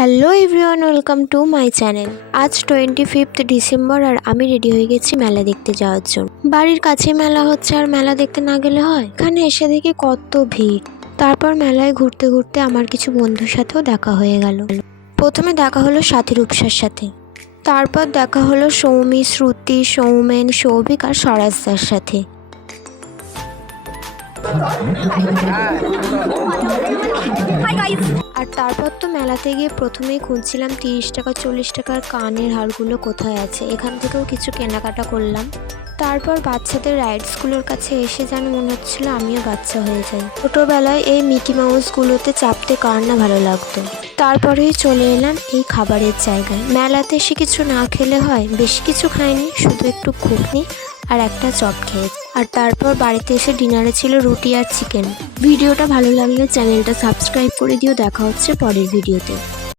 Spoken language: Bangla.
Hello everyone, welcome to my channel. আজ 25 ডিসেম্বর আর আমি রেডি হয়ে গেছি মেলা দেখতে যাওয়ার জন্য। বাড়ির কাছে মেলা হচ্ছে আর মেলা দেখতে না গেলে হয়? এখানে এসে দেখি কত ভিড়। তারপর মেলায় ঘুরতে ঘুরতে আমার কিছু বন্ধুর সাথেও দেখা হয়ে গেল। প্রথমে দেখা হলো সাথী রূপসার সাথে, তারপর দেখা হলো সৌমি, শ্রুতি, সৌমেন, সৌভিক আর স্বরাজদার সাথে। আর তারপর তো মেলাতে গিয়ে প্রথমেই খুঁজছিলাম 30 টাকা 40 টাকার কানের হারগুলো কোথায় আছে। এখান থেকেও কিছু কেনাকাটা করলাম। তারপর বাচ্চাদের রাইডসগুলোর কাছে এসে যেন মনে হচ্ছিল আমিও বাচ্চা হয়ে যাই। ছোটোবেলায় এই মিকি মাউসগুলোতে চাপতে কার না ভালো লাগতো। তারপরেই চলে এলাম এই খাবারের জায়গায়। মেলাতে এসে কিছু না খেলে হয়? বেশি কিছু খাইনি, শুধু একটু ঘুগনি আর একটা চপ খেয়েছি। আর তারপর বাড়িতে এসে ডিনারে ছিল রুটি আর চিকেন। ভিডিওটা ভালো লাগলে চ্যানেলটা সাবস্ক্রাইব করে দিও। দেখা হচ্ছে পরের ভিডিওতে।